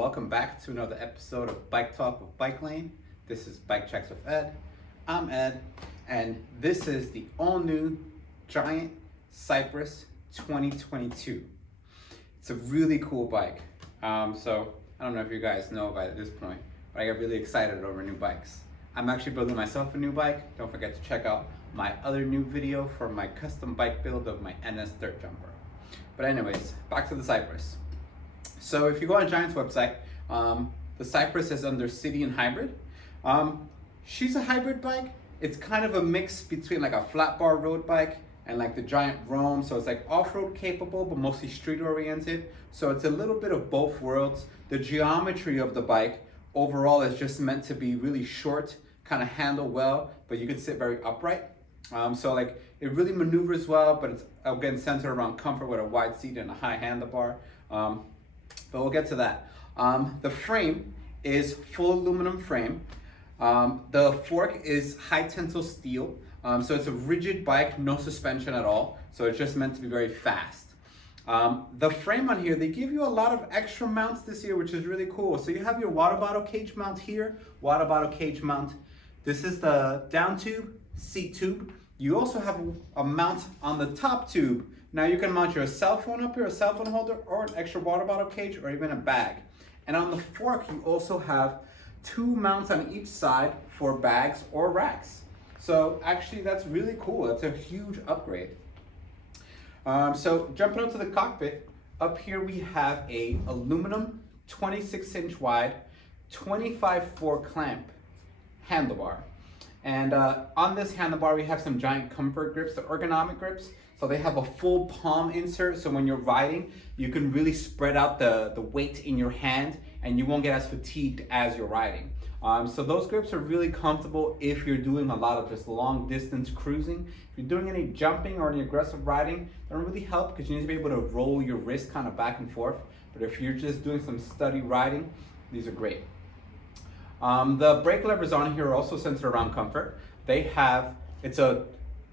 welcome back to another episode of Bike Talk with Bike Lane. This is Bike Checks with Ed. I'm Ed, and this is the all-new Giant Cypress 2022. It's a really cool bike. So I don't know if you guys know about it at this point, but I got really excited over new bikes. I'm actually building myself a new bike. Don't forget to check out my other new video for my custom bike build of my NS Dirt Jumper. But anyways, back to the Cypress. So if you go on Giant's website, the Cypress is under City and Hybrid. She's a hybrid bike. It's kind of a mix between like a flat bar road bike and like the Giant Rome. So it's like off-road capable, but mostly street oriented. So it's a little bit of both worlds. The geometry of the bike overall is just meant to be really short, kind of handle well, but you can sit very upright. So like it really maneuvers well, but it's again centered around comfort with a wide seat and a high handlebar. But we'll get to that. The frame is full aluminum frame. The fork is high tensile steel. So it's a rigid bike, no suspension at all. So it's just meant to be very fast. The frame on here, they give you a lot of extra mounts this year, which is really cool. So you have your water bottle cage mount here, water bottle cage mount. This is the down tube, seat tube. You also have a mount on the top tube. Now you can mount your cell phone up here, a cell phone holder, or an extra water bottle cage, or even a bag. And on the fork, you also have two mounts on each side for bags or racks. So actually that's really cool. That's a huge upgrade. So jumping up to the cockpit, up here we have a aluminum 26-inch wide, 25-4 clamp handlebar. And on this handlebar, we have some Giant comfort grips, the ergonomic grips. So they have a full palm insert, so when you're riding, you can really spread out the weight in your hand and you won't get as fatigued as you're riding. So those grips are really comfortable if you're doing a lot of just long distance cruising. If you're doing any jumping or any aggressive riding, they don't really help because you need to be able to roll your wrist kind of back and forth. But if you're just doing some steady riding, these are great. The brake levers on here are also centered around comfort. It's a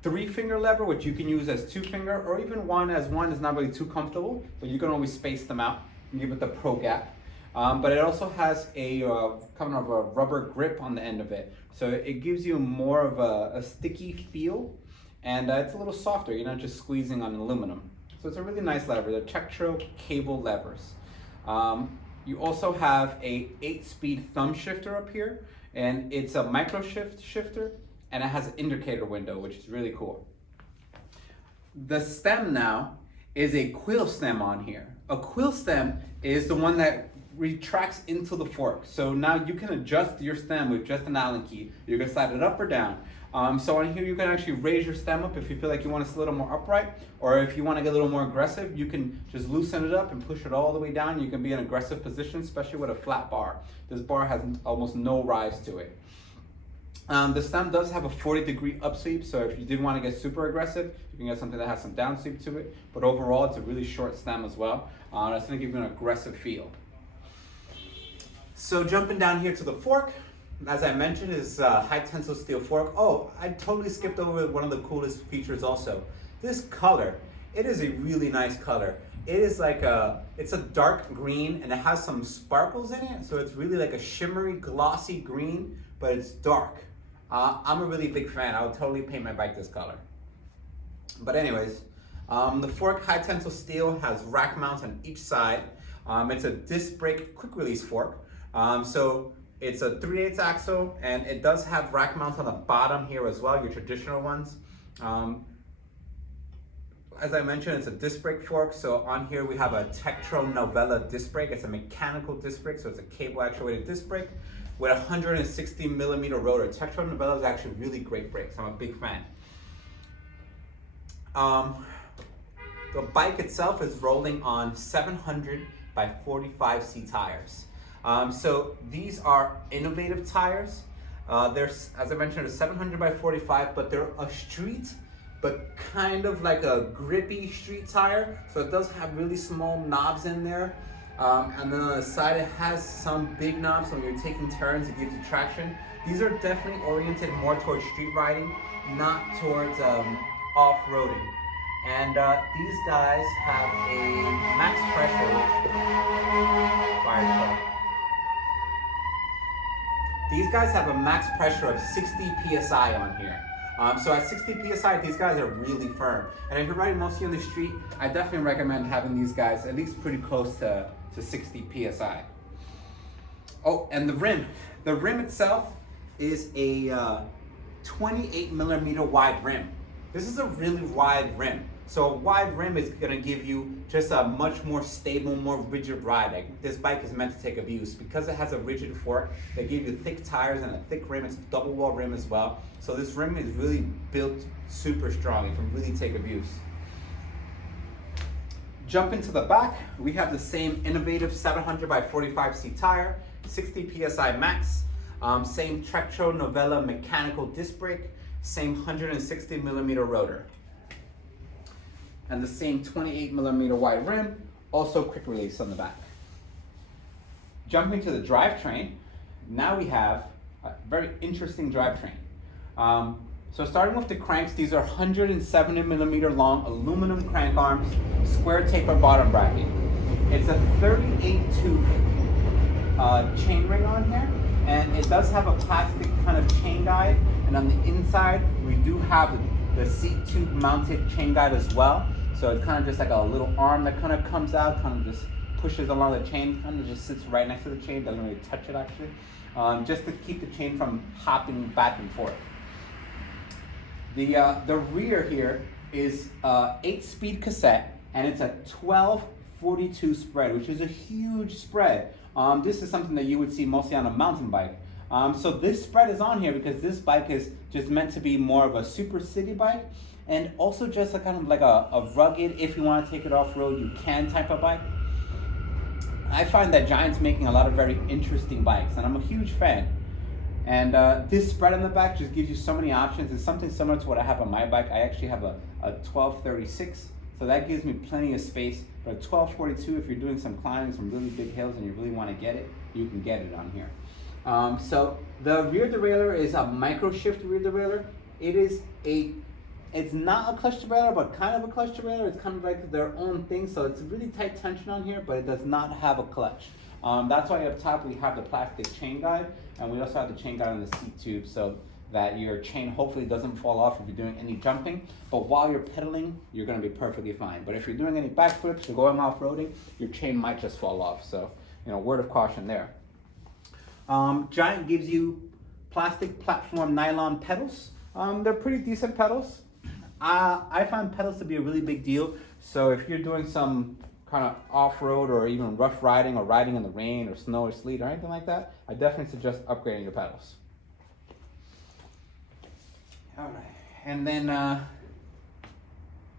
3-finger lever, which you can use as 2-finger, or even one as one is not really too comfortable, but you can always space them out and give it the pro gap. But it also has a kind of a rubber grip on the end of it. So it gives you more of a sticky feel, and it's a little softer. You're not just squeezing on aluminum. So it's a really nice lever. They're Tektro cable levers. You also have a 8-speed thumb shifter up here, and it's a micro shifter, and it has an indicator window, which is really cool. The stem now is a quill stem on here. A quill stem is the one that retracts into the fork. So now you can adjust your stem with just an Allen key. You can slide it up or down. So on here you can actually raise your stem up if you feel like you want to sit a little more upright, or if you want to get a little more aggressive, you can just loosen it up and push it all the way down. You can be in an aggressive position, especially with a flat bar. This bar has almost no rise to it. The stem does have a 40-degree upsweep, so if you did want to get super aggressive, you can get something that has some downsweep to it. But overall, it's a really short stem as well. That's going to give you an aggressive feel. So jumping down here to the fork, as I mentioned, is a high tensile steel fork. Oh, I totally skipped over one of the coolest features also. This color, it is a really nice color. It is like it's a dark green and it has some sparkles in it. So it's really like a shimmery, glossy green, but it's dark. I'm a really big fan. I would totally paint my bike this color. But anyways, the fork, high tensile steel, has rack mounts on each side. It's a disc brake quick release fork. So it's a 3/8 axle, and it does have rack mounts on the bottom here as well, your traditional ones. As I mentioned, it's a disc brake fork. So on here we have a Tektro Novella disc brake. It's a mechanical disc brake, so it's a cable actuated disc brake with a 160 millimeter rotor. Tektro Novella is actually really great brakes. I'm a big fan. The bike itself is rolling on 700 by 45C tires. So these are innovative tires. There's, as I mentioned, a 700 by 45, but they're a street, but kind of like a grippy street tire. So it does have really small knobs in there. And then on the side, it has some big knobs. So when you're taking turns, it gives you traction. These are definitely oriented more towards street riding, not towards off-roading. And these guys have a max pressure, which fire truck. these guys have a max pressure of 60 PSI on here. So at 60 PSI, these guys are really firm. And if you're riding mostly on the street, I definitely recommend having these guys at least pretty close to 60 PSI. Oh, and the rim. The rim itself is a 28 millimeter wide rim. This is a really wide rim. So a wide rim is gonna give you just a much more stable, more rigid ride. Like, this bike is meant to take abuse. Because it has a rigid fork, they give you thick tires and a thick rim. It's a double wall rim as well. So this rim is really built super strong. It can really take abuse. Jump into the back, we have the same innovative 700 by 45C tire, 60 PSI max, same Trectro Novella mechanical disc brake, same 160 millimeter rotor. And the same 28 millimeter wide rim, also quick release on the back. Jumping to the drivetrain, now we have a very interesting drivetrain. So starting with the cranks, these are 170 millimeter long aluminum crank arms, square taper bottom bracket. It's a 38 tooth chain ring on here, and it does have a plastic kind of chain guide, and on the inside we do have the seat tube mounted chain guide as well. So it's kind of just like a little arm that kind of comes out, kind of just pushes along the chain, kind of just sits right next to the chain, doesn't really touch it actually, just to keep the chain from hopping back and forth. The rear here is 8-speed cassette, and it's a 1242 spread, which is a huge spread. This is something that you would see mostly on a mountain bike. So this spread is on here because this bike is just meant to be more of a super city bike, and also just a kind of like a rugged, if you want to take it off-road, you can type of bike. I find that Giant's making a lot of very interesting bikes, and I'm a huge fan. And this spread on the back just gives you so many options. It's something similar to what I have on my bike. I actually have a 1236, so that gives me plenty of space. But a 1242, if you're doing some climbing, some really big hills, and you really want to get it, you can get it on here. So the rear derailleur is a micro shift rear derailleur. It's not a clutch derailleur, but kind of a clutch derailleur. It's kind of like their own thing, so it's really tight tension on here, but it does not have a clutch. That's why up top we have the plastic chain guide, and we also have the chain guide on the seat tube so that your chain hopefully doesn't fall off if you're doing any jumping, but while you're pedaling, you're gonna be perfectly fine. But if you're doing any backflips or going off-roading, your chain might just fall off, so, you know, word of caution there. Giant gives you plastic platform nylon pedals. They're pretty decent pedals. I find pedals to be a really big deal, so if you're doing some kind of off-road or even rough riding or riding in the rain or snow or sleet or anything like that, I definitely suggest upgrading your pedals. All right, and then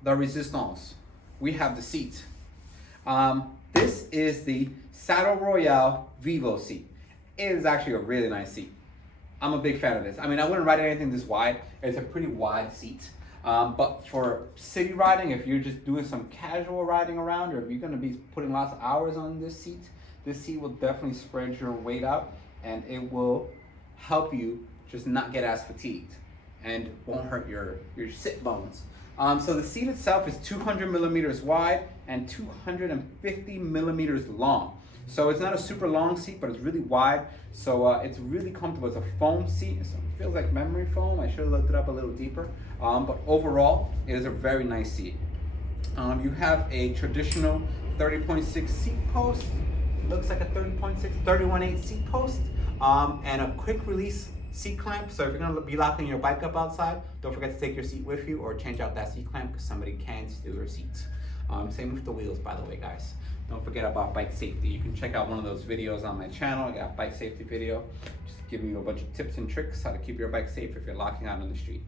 the resistance. We have the seat. This is the Saddle Royale Vivo seat. It is actually a really nice seat. I'm a big fan of this. I mean, I wouldn't ride anything this wide. It's a pretty wide seat. But for city riding, if you're just doing some casual riding around, or if you're gonna be putting lots of hours on this seat will definitely spread your weight out, and it will help you just not get as fatigued, and won't hurt your sit bones. So the seat itself is 200 millimeters wide and 250 millimeters long. So it's not a super long seat, but it's really wide. So it's really comfortable. It's a foam seat. So it feels like memory foam. I should have looked it up a little deeper. But overall, it is a very nice seat. You have a traditional 30.6 seat post. It looks like a 31.8 seat post. And a quick release seat clamp. So if you're gonna be locking your bike up outside, don't forget to take your seat with you or change out that seat clamp because somebody can steal your seats. Same with the wheels, by the way, guys. Don't forget about bike safety. You can check out one of those videos on my channel. I got a bike safety video, just giving you a bunch of tips and tricks how to keep your bike safe if you're locking out on the street.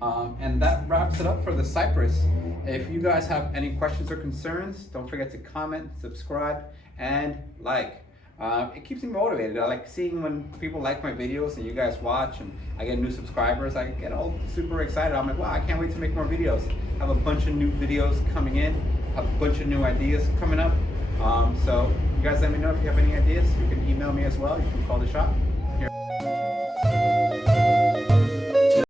And that wraps it up for the Cypress. If you guys have any questions or concerns, don't forget to comment, subscribe, and like. It keeps me motivated. I like seeing when people like my videos and you guys watch and I get new subscribers. I get all super excited. I'm like, wow, I can't wait to make more videos. I have a bunch of new videos coming in, have a bunch of new ideas coming up. So you guys let me know if you have any ideas. You can email me as well. You can call the shop.